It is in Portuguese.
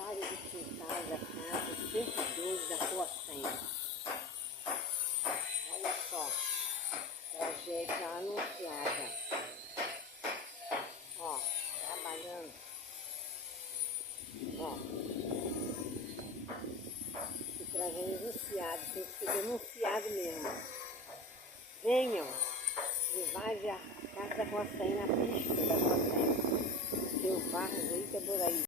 aniversário do quintal da casa 112 da Rua 100. Olha só, tragédia anunciada. Ó, trabalhando. Ó, que tragédia anunciada, tem que ser denunciado mesmo. Venham, invade a casa da Rua 100, na pista da Rua 100. Seu Vargas, Itaboraí.